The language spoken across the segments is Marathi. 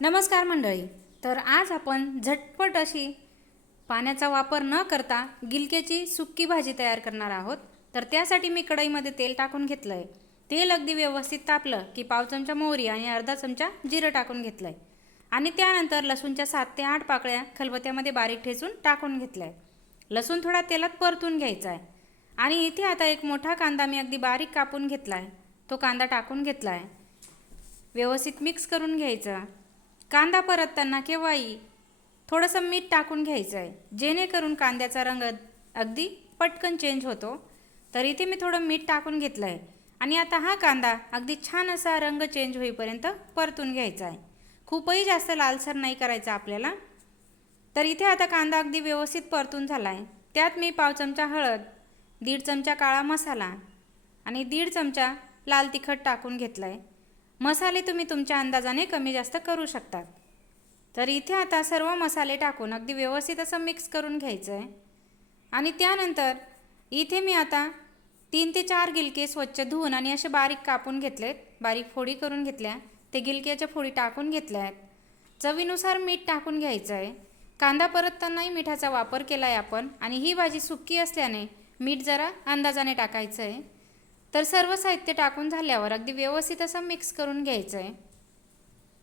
नमस्कार मंडळी. तर आज आपण झटपट अशी पाण्याचा वापर न करता गिलक्याची सुक्की भाजी तयार करणार आहोत. तर त्यासाठी मी कढईमध्ये तेल टाकून घेतलं आहे तेल अगदी व्यवस्थित तापलं की पाव चमचा मोहरी आणि अर्धा चमचा जिरं टाकून घेतलं आहे आणि त्यानंतर लसूणच्या सात ते आठ पाकळ्या खलबत्यामध्ये बारीक ठेचून टाकून घेतलं आहे लसूण थोडा तेलात परतून घ्यायचा आहे आणि इथे आता एक मोठा कांदा मी अगदी बारीक कापून घेतला आहे तो कांदा टाकून घेतला आहे व्यवस्थित मिक्स करून घ्यायचं. कांदा परतताना केव्हाही थोडंसं मीठ टाकून घ्यायचं आहे जेणेकरून कांद्याचा रंग अगदी पटकन चेंज होतो. तर इथे मी थोडं मीठ टाकून घेतलं आहे आणि आता हा कांदा अगदी छान असा रंग चेंज होईपर्यंत परतून घ्यायचा आहे खूपही जास्त लालसर नाही करायचा आपल्याला. तर इथे आता कांदा अगदी व्यवस्थित परतून झाला आहे त्यात मी पाव चमचा हळद दीड चमचा काळा मसाला आणि दीड चमचा लाल तिखट टाकून घेतलं आहे मसाले तुम्ही तुमच्या अंदाजाने कमी जास्त करू शकतात. तर इथे आता सर्व मसाले टाकून अगदी व्यवस्थित असं मिक्स करून घ्यायचं आहे आणि त्यानंतर इथे मी आता तीन ते चार गिलके स्वच्छ धुवून आणि असे बारीक कापून घेतलेत बारीक फोडी करून घेतल्या. ते गिलक्याच्या फोडी टाकून घेतल्या आहेत चवीनुसार मीठ टाकून घ्यायचं आहे कांदा परततानाही मिठाचा वापर केला आहे आपण आणि ही भाजी सुक्की असल्याने मीठ जरा अंदाजाने टाकायचं आहे तर सर्व साहित्य टाकून झाल्यावर अगदी व्यवस्थित असं मिक्स करून घ्यायचं आहे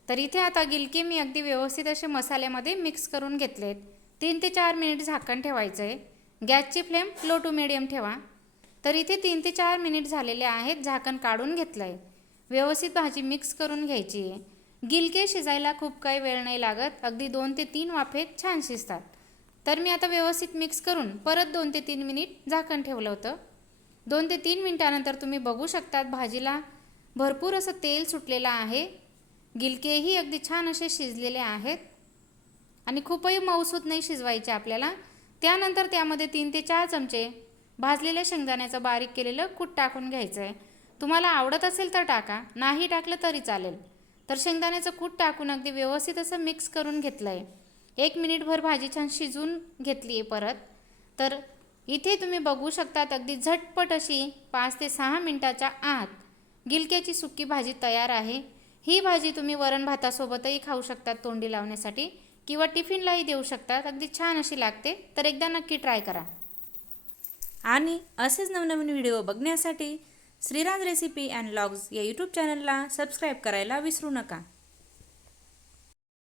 तर इथे आता गिलकी मी अगदी व्यवस्थित असे मसाल्यामध्ये मिक्स करून घेतलेत. तीन ते चार मिनिट झाकण ठेवायचं आहे गॅसची फ्लेम लो टू मिडियम ठेवा. तर इथे तीन ते चार मिनिट झालेले आहेत झाकण काढून घेतलं आहे व्यवस्थित भाजी मिक्स करून घ्यायची आहे. गिलके शिजायला खूप काही वेळ नाही लागत अगदी दोन ते तीन वाफे छान शिजतात. तर मी आता व्यवस्थित मिक्स करून परत दोन ते तीन मिनिट झाकण ठेवलं होतं. दोन ते तीन मिनटानंतर तुम्ही बघू शकतात भाजीला भरपूर असं तेल सुटलेलं आहे. गिलकेही अगदी छान असे शिजलेले आहेत. आणि खूपही मऊसूत नाही शिजवायचे आपल्याला. त्यानंतर त्यामध्ये तीन ते चार चमचे भाजलेल्या शेंगदाण्याचं बारीक केलेलं कूट टाकून घ्यायचं आहे तुम्हाला आवडत असेल तर टाका नाही टाकलं तरी चालेल. तर शेंगदाण्याचं कूट टाकून अगदी व्यवस्थित असं मिक्स करून घेतलं आहे एक मिनिटभर भाजी छान शिजून घेतली आहे परत. तर इथे तुम्ही बघू शकतात अगदी झटपट अशी पाच ते सहा मिनटाच्या आत गिलक्याची सुकी भाजी तयार आहे. ही भाजी तुम्ही वरण भातासोबतही खाऊ शकतात तोंडी लावण्यासाठी किंवा टिफिनलाही देऊ शकतात. अगदी छान अशी लागते. तर एकदा नक्की ट्राय करा. आणि असेच नवनवीन व्हिडिओ बघण्यासाठी श्रीराज रेसिपी अँड लॉग्स या यूट्यूब चॅनलला सबस्क्राईब करायला विसरू नका.